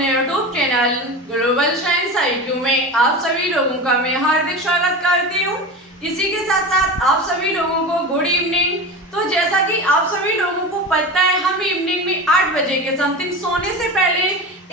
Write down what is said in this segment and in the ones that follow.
अपने YouTube channel global science IQ में आप सभी लोगों का मैं हार्दिक स्वागत करती हूँ। इसी के साथ साथ आप सभी लोगों को गुड इवनिंग। तो जैसा कि आप सभी लोगों को पता है, हम इवनिंग में 8 बजे के समथिंग सोने से पहले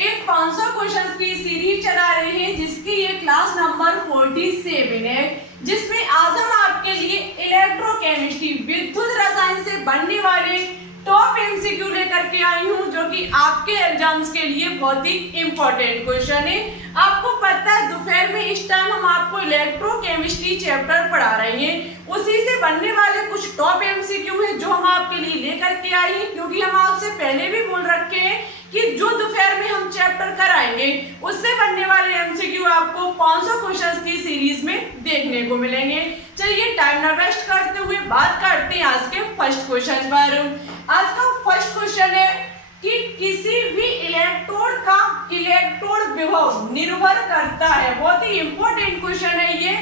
एक 500 क्वेश्चंस की सीरीज चला रहे हैं, जिसकी ये क्लास नंबर 47 है, जिसमें आज हम आपके लिए इलेक्ट्रोकेमिस्ट्री विद्युत रसायन से बनने वाले टॉप MCQ लेकर के आई हूँ, जो कि आपके एग्जाम्स के लिए बहुत ही इंपॉर्टेंट क्वेश्चन है। आपको पता है दोपहर में इस टाइम हम आपको इलेक्ट्रोकेमिस्ट्री चैप्टर पढ़ा रहे हैं, उसी से बनने वाले कुछ टॉप MCQ है जो हम आपके लिए लेकर के आई हैं। क्योंकि हम आपसे पहले भी बोल रखे हैं कि जो दोपहर में हम चैप्टर कराएंगे उससे बनने वाले MCQ आपको 500 क्वेश्चंस की सीरीज में देखने को मिलेंगे। चलिए टाइम ना वेस्ट करते हुए बात करते हैं आज के फर्स्ट क्वेश्चन पर। आज का फर्स्ट क्वेश्चन है कि किसी भी इलेक्ट्रोड का इलेक्ट्रोड विभव निर्भर करता है। बहुत ही इंपॉर्टेंट क्वेश्चन है ये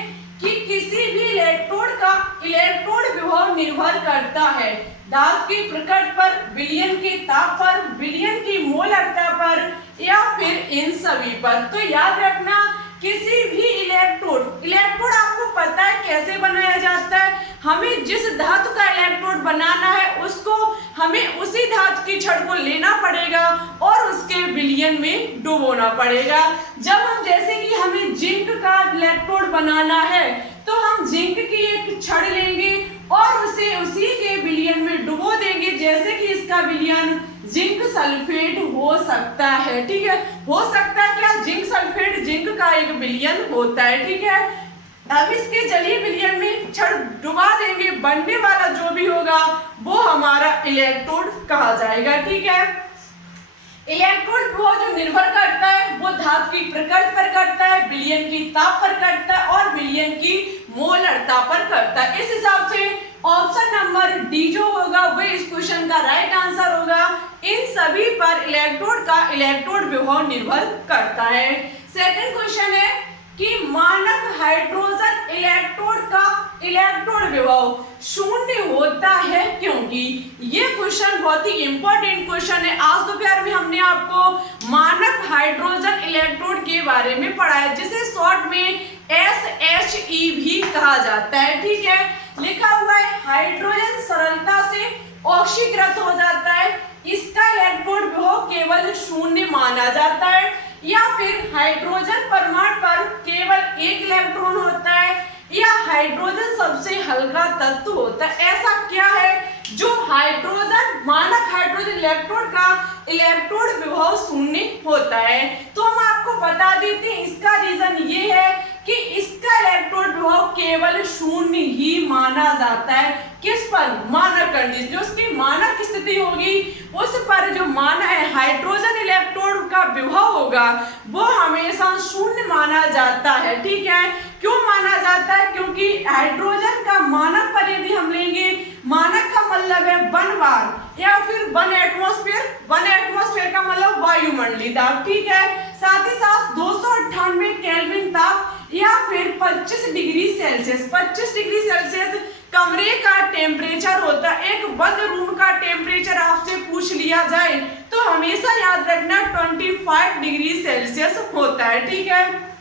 कि किसी भी इलेक्ट्रोड का इलेक्ट्रोड विभव निर्भर करता है धातु की प्रकृति पर, विलयन के ताप पर, विलयन की मोलरता पर, या फिर इन सभी पर। तो याद रखना, किसी भी इलेक्ट्रोड आपको पता है कैसे बनाया जाता है। हमें जिस धातु का इलेक्ट्रोड बनाना है उसको हमें उसी धातु की छड़ को लेना पड़ेगा और उसके विलयन में डुबोना पड़ेगा। जब हम जैसे कि हमें जिंक का इलेक्ट्रोड बनाना है तो हम जिंक की एक छड़ लेंगे और उसे उसी के विलयन में डुबो देंगे। जैसे कि इसका विलयन जिंक सल्फेट हो सकता है, ठीक है, हो सकता है क्या, जिंक सल्फेट जिंक का एक विलयन होता है, ठीक है। अब इसके जलीय विलयन में छड़ डुबा देंगे, बनने वाला जो भी होगा वो हमारा इलेक्ट्रोड कहा जाएगा, ठीक है। इलेक्ट्रोड वो जो निर्भर करता है वो धातु की प्रकृति पर करता है, विलयन की ताप पर करता है और विलयन की मोलरता पर करता है। इस हिसाब से ऑप्शन नंबर डी जो होगा वो इस क्वेश्चन का राइट आंसर होगा। इन सभी पर इलेक्ट्रोड का इलेक्ट्रोड विभव निर्भर करता है। सेकंड क्वेश्चन है कि मानक हाइड्रोजन इलेक्ट्रोड का इलेक्ट्रोड विभव शून्य होता है क्योंकि। ये क्वेश्चन बहुत ही इंपॉर्टेंट क्वेश्चन है। आज दोपहर में हमने आपको मानक हाइड्रोजन इलेक्ट्रोड के बारे में पढ़ा है, जिसे शॉर्ट में SHE भी कहा जाता है, ठीक है। लिखा हुआ है हाइड्रोजन सरलता से ऑक्सीकृत हो जाता है, इसका इलेक्ट्रोड विभव केवल शून्य माना जाता है। या फिर हाइड्रोजन परमाणु पर केवल एक इलेक्ट्रॉन होता है, या हाइड्रोजन सबसे हल्का तत्व होता है। ऐसा क्या है जो हाइड्रोजन मानक हाइड्रोजन इलेक्ट्रोड का इलेक्ट्रोड विभव शून्य होता है। तो हम आपको बता देते हैं, इसका रीजन ये है कि इसका इलेक्ट्रोड विभव केवल शून्य ही माना जाता है। किस पर? मानक कंडीशन, जो उसकी मानक स्थिति होगी उस पर जो माना है हाइड्रोजन इलेक्ट्रोड का विभव होगा वो हमेशा शून्य माना जाता है, ठीक है। क्यों माना जाता है? क्योंकि हाइड्रोजन का मानक पर यदि हम लेंगे, मानक का मतलब है 1 बार या फिर 1 एटमॉस्फेयर। 1 एटमॉस्फेयर का मतलब वायुमंडलीय ताप, ठीक है। साथ ही साथ 298 केल्विन ताप या फिर 25 डिग्री सेल्सियस। 25 डिग्री सेल्सियस कमरे का टेम्परेचर होता है। एक बंद रूम का टेम्परेचर आपसे पूछ लिया जाए तो हमेशा याद रखना 25 डिग्री सेल्सियस होता है, ठीक है।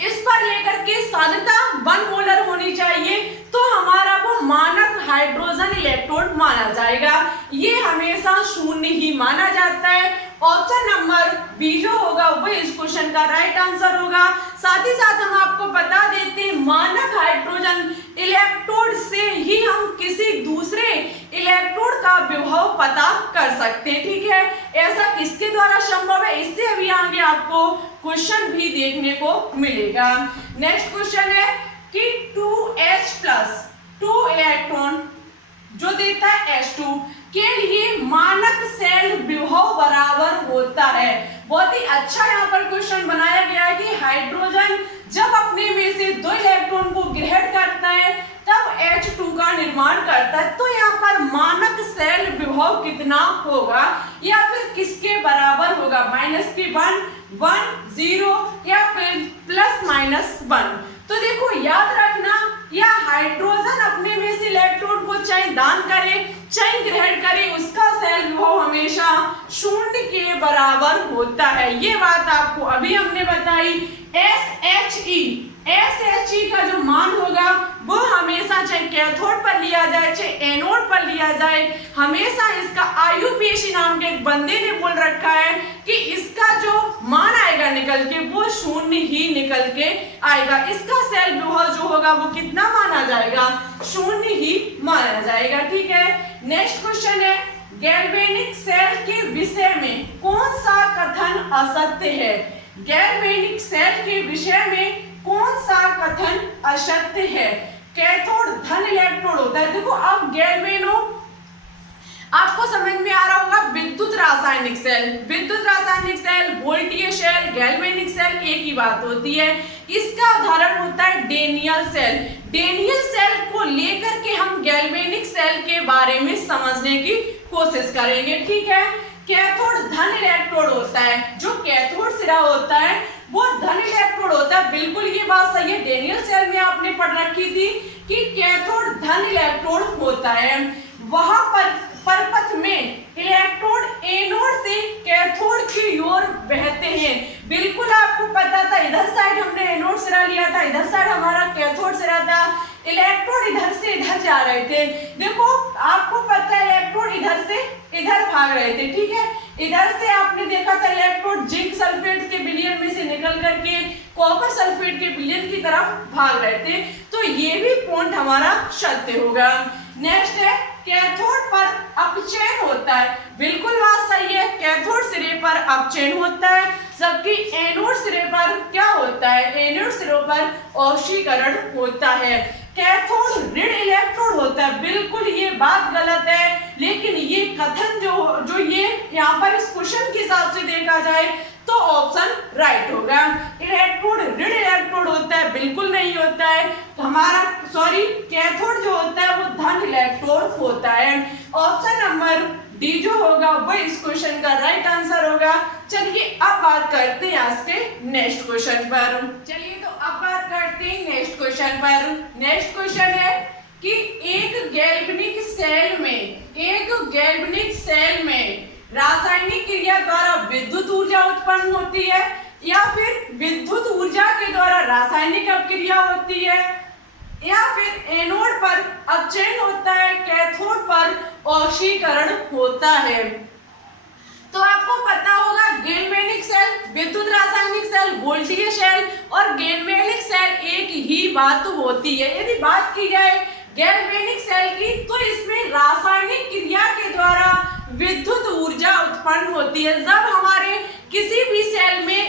इस पर लेकर के सांद्रता 1 मोलर होनी चाहिए तो हमारा वो मानक हाइड्रोजन इलेक्ट्रोड माना जाएगा। ये हमेशा शून्य ही माना जाता है। ऑप्शन नंबर बी जो होगा वो इस क्वेश्चन का राइट आंसर होगा। साथ ही साथ हम आपको बता देते हैं, मानक हाइड्रोजन इलेक्ट्रोड से ही हम किसी दूसरे इलेक्ट्रोड का विभव पता कर सकते हैं, ठीक है। ऐसा किसके द्वारा संभव है, इससे अभी आगे आपको क्वेश्चन भी देखने को मिलेगा। नेक्स्ट क्वेश्चन है कि 2H+ 2 इलेक्ट्रॉन जो देता है H2 के लिए मानक शेल विभव बराबर होता है। बहुत ही अच्छा यहाँ पर क्वेश्चन बनाया गया है कि हाइड्रोजन जब अपने में से 2 इलेक्ट्रॉन को ग्रहण करता है तब H2 का निर्माण करता है। तो यहाँ पर मानक शेल विभव कितना होगा या फिर किसके बराबर होगा? -1, 1, 0 या फिर +-1। तो देखो याद रखना, या हाइड्रोजन अपने में से इलेक्ट्रॉन को चाहे दान करे चाहे ग्रहण करे, उसका सेल विभव हमेशा शून्य के बराबर होता है। ये बात आपको अभी हमने बताई। SHE का जो मान होगा वो हमेशा चाहे कैथोड पर लिया जाए चाहे एनोड पर लिया जाए, हमेशा इसका IUPAC नाम के एक बंदे ने बोल रखा है कि इसका जो मान आएगा निकल के वो शून्य ही निकल के आएगा। इसका सेल विभव जो होगा वो कितना माना जाएगा, शून्य ही माना जाएगा। ठीक है, नेक्स्ट क्वेश्चन है गैल्वेनिक सेल के विषय में कौन सा कथन असत्य है। गैल्वेनिक सेल के विषय में कौन सा कथन असत्य है। कैथोड धन इलेक्ट्रोड होता है। देखो अब गैल्वेनो आपको समझ में आ रहा होगा, विद्युत रासायनिक सेल, वोल्टीय सेल, गैल्वेनिक सेल एक ही बात होती है। इसका उदाहरण होता है डेनियल सेल। डेनियल सेल को लेकर के हम गैल्वेनिक सेल के बारे में समझने की कोशिश करेंगे। ठीक है, कैथोड धन इलेक्ट्रोड होता है, जो कैथोड सिरा होता है वो धन इलेक्ट्रोड होता है। बिल्कुल ये बात सही है, डेनियल सेल में आपने पढ़ रखी थी कि कैथोड धन इलेक्ट्रोड होता है। वहां पर परपथ में इलेक्ट्रोड एनोड से कैथोड की ओर बहते हैं। बिल्कुल आपको पता था, इधर साइड हमने एनोड सिरा लिया था, इधर साइड हमारा कैथोड सिरा था। इलेक्ट्रोड इधर से इधर जा रहे थे। देखो आपको पता है इलेक्ट्रोड इधर से इधर भाग रहे थे। ठीक है, इधर से आपने देखा था इलेक्ट्रोड जिंक सल्फेट के विलयन में से निकल करके कॉपर सल्फेट के विलयन की तरफ भाग रहे थे। तो ये भी पॉइंट हमारा सत्य होगा। नेक्स्ट है कैथोड पर अपचयन होता है। बिल्कुल बात सही है, कैथोड सिरे पर अपचयन होता है, जबकि एनोड सिरे पर क्या होता है, एनोड सिरों पर ऑक्सीकरण होता है। कैथोड ऋण इलेक्ट्रोड होता है। बिल्कुल ये बात गलत है, लेकिन ये कथन जो ये यहाँ पर इस क्वेश्चन के हिसाब से देखा जाए तो ऑप्शन राइट होगा। इलेक्ट्रोड ऋण इलेक्ट्रोड होता है, बिल्कुल नहीं होता है। हमारा कैथोड जो होता है वो धन इलेक्ट्रोड होता है। ऑप्शन नंबर डी जो होगा वो इस क्वेश्चन का राइट आंसर होगा। चलिए अब बात करते हैं आज के नेक्स्ट क्वेश्चन पर। चलिए तो अब बात करते हैं नेक्स्ट क्वेश्चन पर। नेक्स्ट क्वेश्चन है कि एक गैल्वेनिक सेल में रासायनिक क्रिया द्वारा विद्युत ऊर्जा उत्पन्न होती है या फिर विद्युत ऊर्जा के द्वारा रासायनिक अपक्रिया होती है या फिर एनोड पर अपचयन होता है, कैथोड पर ऑक्सीकरण होता है। तो आपको पता होगा गैल्वेनिक सेल, विद्युत रासायनिक सेल, वोल्टीय सेल और गैल्वेनिक सेल एक ही बात होती है। यदि बात की जाए गैल्वेनिक सेल की तो इसमें रासायनिक क्रिया के द्वारा विद्युत ऊर्जा उत्पन्न होती है। जब हमारे किसी भी सेल में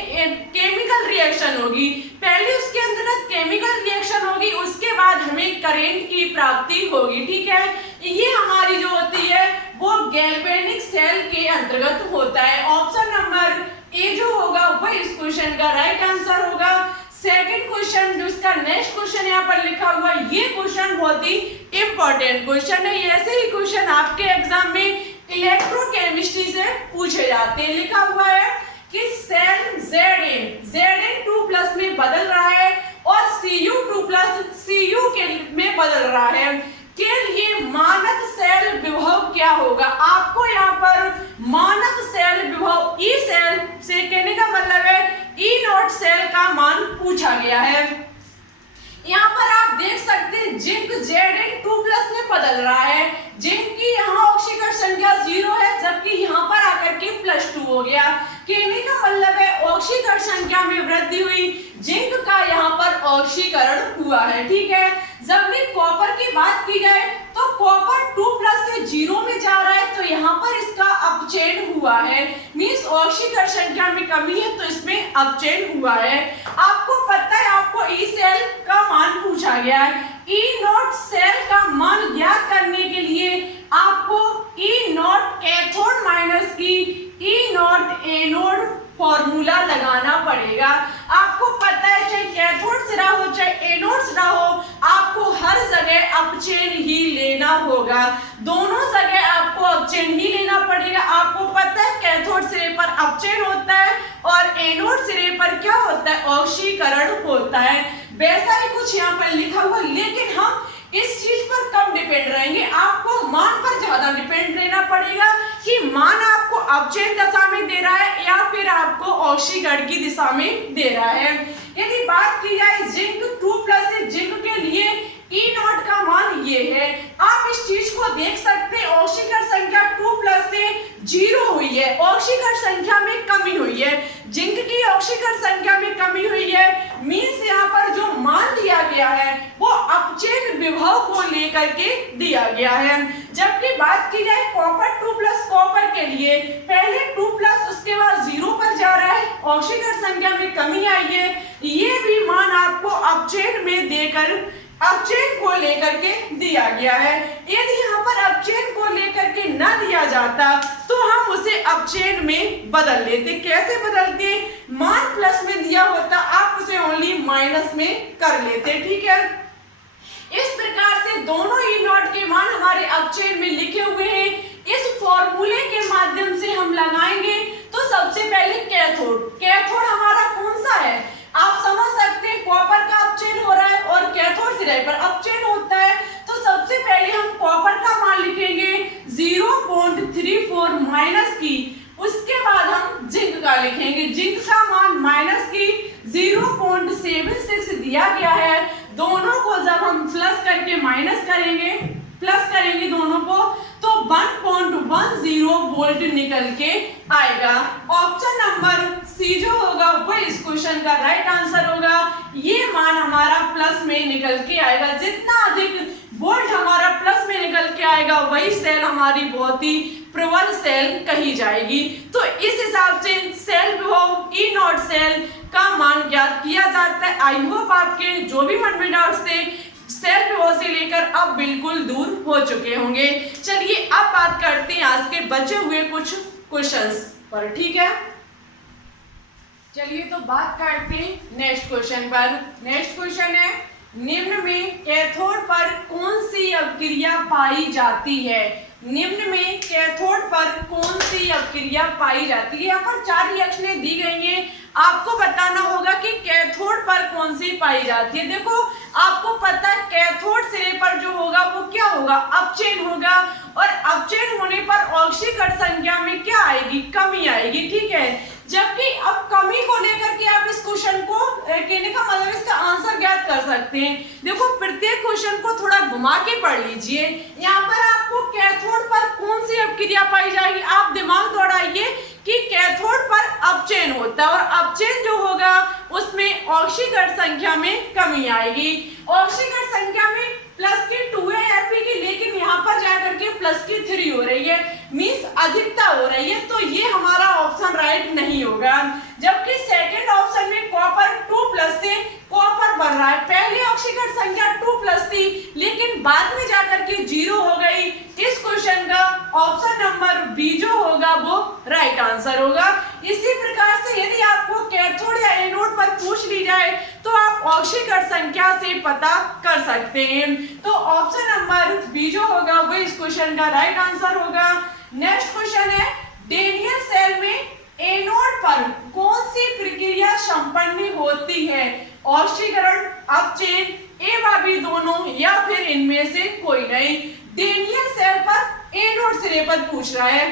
केमिकल रिएक्शन होगी, पहले उसके अंतर्गत केमिकल रिएक्शन होगी, उसके बाद हमें करंट की प्राप्ति होगी। ठीक है, ये हमारी जो होती है वो गैल्वेनिक सेल के अंतर्गत होता है। ऑप्शन नंबर ए जो होगा वो इस क्वेश्चन का राइट आंसर होगा। सेकंड क्वेश्चन जो इसका नेक्स्ट क्वेश्चन यहाँ पर लिखा हुआ है, ये क्वेश्चन बहुत ही इंपॉर्टेंट क्वेश्चन है। ऐसे ही क्वेश्चन आपके एग्जाम में इलेक्ट्रोकेमिस्ट्री से पूछे जाते हैं। लिखा हुआ है कि सेल Zn2+ में बदल रहा है और Cu2+ Cu के में बदल रहा है, के लिए मानक सेल विभव क्या होगा। आपको यहाँ पर मानक सेल विभव ई सेल से कहने का मतलब है E0 सेल का मान पूछा गया है। यहाँ पर आप देख सकते हैं जिंक Zn2+ में बदल रहा है। जिंक की यहाँ ऑक्सीकरण संख्या 0 है, जबकि यहाँ पर आकर के +2 हो गया। कहने का मतलब है ऑक्सीकरण संख्या में वृद्धि हुई, जिंक का यहाँ पर ऑक्सीकरण हुआ है। ठीक है, जब भी कॉपर की बात की जाए तो कॉपर 2+ से 0 में जा रहा है, तो यहाँ पर इसका अपचयन हुआ है, मींस ऑक्सीकरण संख्या में कमी है तो इसमें अपचयन हुआ है। आपको पता है, आपको ई सेल का मान पूछा गया है। E0 सेल का मान ज्ञात करने के लिए आपको E0 कैथोड माइनस की E0 एनोड फॉर्मूला लगाना पड़ेगा। आपको पता है चाहे कैथोड सिरा हो चाहे एनोड सिरा हो, आपको हर जगह अपचयन ही लेना होगा। दोनों जगह आपको अपचयन ही लेना पड़ेगा। आपको पता है कैथोड सिरे पर अपचयन होता है और एनोड सिरे पर क्या होता है, ऑक्सीकरण होता है। वैसा ही कुछ यहाँ पर लिखा हुआ, लेकिन हम इस चीज पर कम डिपेंड रहेंगे, आपको मान पर ज्यादा डिपेंड रहना पड़ेगा कि मान आपको अपचयन दशा में दे रहा है या फिर आपको ऑक्सीकरण की दिशा में दे रहा है। यदि बात की जाए जिंक 2+ से जिंक के लिए E0 का मान ये है, आप इस चीज को देख सकते हैं, ऑक्सीकरण संख्या 2+ से 0 हुई है, ऑक्सीकरण संख्या में कमी हुई है, जिंक की ऑक्सीकरण संख्या में कमी हुई है, मींस यहाँ पर जो मान दिया गया है वो अपचयन विभव को लेकर के दिया गया है। जबकि बात की जाए कॉपर 2+ कॉपर के लिए, पहले 2+ उसके बाद 0 पर जा रहा है, ऑक्सीकरण संख्या में कमी आई है, ये भी मान आपको अपचयन में देकर अपचयन को लेकर के दिया गया है। यदि यहाँ पर अपचयन को लेकर के न दिया जाता तो हम उसे अपचयन में बदल लेते। कैसे बदलते? मान प्लस में दिया होता, आप उसे ओनली माइनस में कर लेते, ठीक है। इस प्रकार से दोनों E0 के मान हमारे अपचयन में लिखे हुए हैं। इस फॉर्मूले के माध्यम से हम लगाएंगे तो सबसे पहले कैथोड, कैथोड हमारा कौन सा है? आप समझ सकते हैं कॉपर का अपचयन हो रहा है और कैथोड सिरे पर अपचयन होता है, तो सबसे पहले हम कॉपर का मान लिखेंगे 0.34 माइनस की, उसके बाद हम जिंक का लिखेंगे, जिंक का मान माइनस की 0.76 दिया गया है। दोनों को जब हम प्लस करके माइनस करेंगे, प्लस करेंगे दोनों को, तो 1.10 वोल्ट निकल के आएगा। ऑप्शन नंबर सी जो होगा वो इस क्वेश्चन का राइट आंसर होगा। ये मान हमारा प्लस में निकल के आएगा, जितना अधिक वोल्ट हमारा प्लस में निकल के आएगा वही सेल हमारी बहुत ही प्रबल सेल कही जाएगी। तो इस हिसाब से सेल विभव E0 सेल का मान ज्ञात किया जाता है। आई होप आपके जो भी मन में डाउट्स थे सेल विभव से लेकर अब बिल्कुल दूर हो चुके होंगे। चलिए अब बात करते हैं आज के बचे हुए कुछ क्वेश्चंस पर, ठीक है। चलिए तो बात करते हैं नेक्स्ट क्वेश्चन पर। नेक्स्ट क्वेश्चन है, निम्न में कैथोड पर कौन सी अभिक्रिया पाई जाती है? निम्न में कैथोड पर कौन सी अभिक्रिया पाई जाती है? यहाँ पर 4 रिएक्शनें दी गई हैं, आपको बताना होगा कि कैथोड पर कौन सी पाई जाती है। देखो आपको पता है कैथोड सिरे पर जो होगा वो क्या होगा? अपचयन होगा, और अपचयन होने पर ऑक्सीकरण संख्या में क्या आएगी? कमी आएगी, ठीक है। जबकि अब कमी को लेकर के आप इस क्वेश्चन को कहने का मतलब इसका आंसर ज्ञात कर सकते हैं। देखो प्रत्येक क्वेश्चन को थोड़ा घुमा के पढ़ लीजिए। यहाँ पर आपको कैथोड पर कौन सी अभिक्रिया पाई जाएगी, आप दिमाग दौड़ाइए कि कैथोड पर अपचयन होता है, और अपचयन जो होगा उसमें ऑक्सीकरण संख्या में कमी आएगी। ऑक्सीकरण संख्या में प्लस की 2 है Fe की, लेकिन यहाँ पर जाकर के प्लस की 3 हो रही है, मींस अधिकता हो रही है, तो ये हमारा ऑप्शन राइट नहीं होगा। जबकि सेकंड ऑप्शन में कॉपर 2+ से कॉपर बढ़ रहा है, पहले ऑक्सीकरण संख्या 2+ थी लेकिन बाद में जाकर के 0 हो गई। इस क्वेश्चन का ऑप्शन नंबर बी जो होगा वो राइट आंसर होगा। इसी प्रकार से यदि आपको कैथोड या एनोड पर पूछ ली जाए तो आप ऑक्सीकरण संख्या से पता कर सकते हैं। तो ऑप्शन नंबर बी जो होगा वो इस क्वेश्चन का राइट आंसर होगा। नेक्स्ट क्वेश्चन है, डेनियल सेल में एनोड पर कौन सी प्रक्रिया संपन्न होती है? ऑक्सीकरण, अपचयन, ए व बी दोनों, या फिर इनमें से कोई नहीं। डेनियल सेल पर एनोड सिरे पर पूछ रहा है।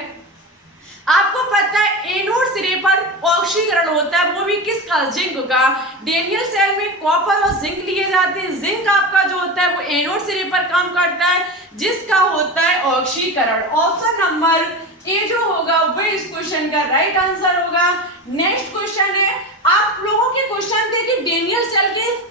आपको पता है एनोड सिरे पर ऑक्सीकरण होता है, वो भी किसका? जिंक का। डेनियल सेल में कॉपर और जिंक लिए जाते हैं। जिंक आपका जो होता है वो एनोड सिरे पर काम करता है, जिसका होता है ऑक्सीकरण। ऑप्शन नंबर ए जो होगा वो इस क्वेश्चन का राइट आंसर होगा। नेक्स्ट क्वेश्चन है, आप लोगों के क्वेश्चन थे कि डेनियल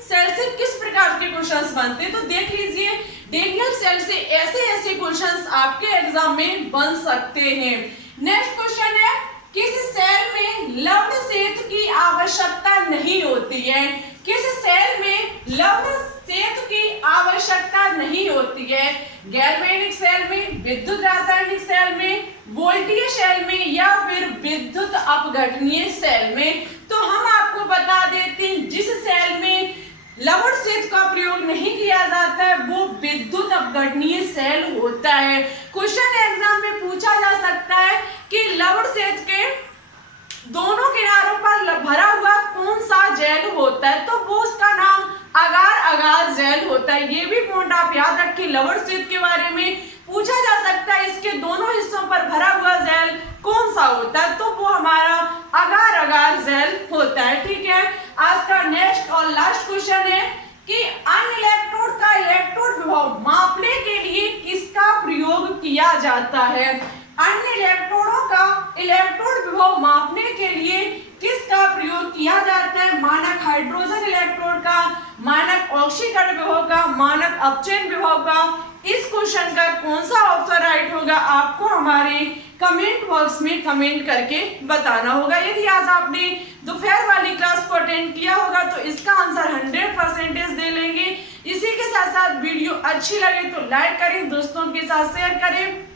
सेल से किस प्रकार के क्वेश्चंस बनते हैं, तो देख लीजिए डेनियल सेल से ऐसे क्वेश्चंस आपके एग्जाम में बन सकते हैं। नेक्स्ट क्वेश्चन है, किस सेल में लवण सेतु की आवश्यकता नहीं होती है? किस सेल में लवण सेतु की आवश्यकता नहीं होती है? गैल्वेनिक सेल में, विद्युत रासायनिक सेल में, वोल्टीय सेल में, या फिर विद्युत अपघटनीय सेल में? तो हम आपको बता देते हैं जिस सेल में लवण सेतु का प्रयोग नहीं किया जाता है वो विद्युत अपघटनीय सेल होता है। क्वेश्चन एग्जाम में पूछा जा सकता है कि लवण सेतु के दोनों किनारों पर भरा हुआ कौन सा जेल होता है, तो वो उसका नाम होता है, ये भी पॉइंट आप याद रखें। लवण स्थित के बारे में पूछा जा सकता है, इसके दोनों हिस्सों पर भरा हुआ जेल कौन सा होता है, तो वो हमारा अगार अगार जेल होता है। ठीक है, आज का नेक्स्ट और लास्ट क्वेश्चन है कि अन्य इलेक्ट्रोड का इलेक्ट्रोड विभव मापने के लिए किसका प्रयोग किया जाता है। अन्य इलेक्ट्रोडों का इलेक्ट्रोड विभव मापने के लिए किसका प्रयोग किया जाता है। मानक हाइड्रोजन इलेक्ट्रोड का, मानक ऑक्सीकरण विभव का, मानक अपचयन विभव का। इस क्वेश्चन का कौन सा ऑप्शन राइट होगा आपको हमारे कमेंट बॉक्स में कमेंट करके बताना होगा। यदि आज आपने दोपहर वाली क्लास को अटेंड किया होगा तो इसका आंसर 100% दे लेंगे। इसी के साथ साथ वीडियो अच्छी लगे तो लाइक करें, दोस्तों के साथ शेयर करें,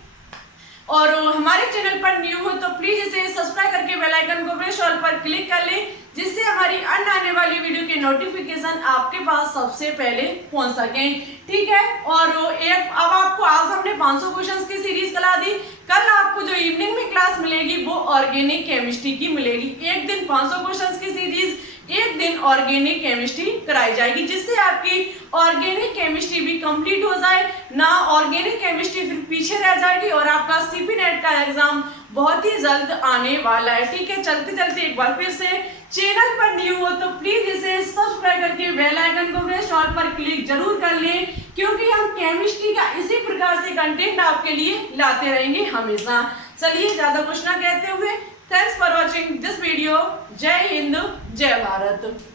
और हमारे चैनल पर न्यू हो तो प्लीज इसे सब्सक्राइब करके बेल आइकन को प्रेस ऑल पर क्लिक कर लें, जिससे हमारी अन्य आने वाली वीडियो के नोटिफिकेशन आपके पास सबसे पहले पहुंच सके। ठीक है, और अब आपको आज हमने 500 क्वेश्चंस की सीरीज चला दी। कल आपको जो इवनिंग में क्लास मिलेगी वो ऑर्गेनिक केमिस्ट्री की मिलेगी। एक दिन 500 क्वेश्चंस की सीरीज, एक दिन ऑर्गेनिक केमिस्ट्री कराई जाएगी, जिससे आपकी ऑर्गेनिक केमिस्ट्री भी कंप्लीट हो जाए ना, ऑर्गेनिक केमिस्ट्री फिर पीछे रह जाएगी और आपका सीपी नेट का एग्जाम बहुत ही जल्द आने वाला है। ठीक है, चलते चलते एक बार फिर से चैनल पर न्यू हो तो प्लीज इसे सब्सक्राइब करके बेल आइकन को प्रेस ऑल पर क्लिक जरूर कर लें, क्योंकि हम केमिस्ट्री का इसी प्रकार से कंटेंट आपके लिए लाते रहेंगे हमेशा। चलिए ज्यादा कुछ ना कहते हुए, thanks for watching this video. जय हिंद, जय भारत।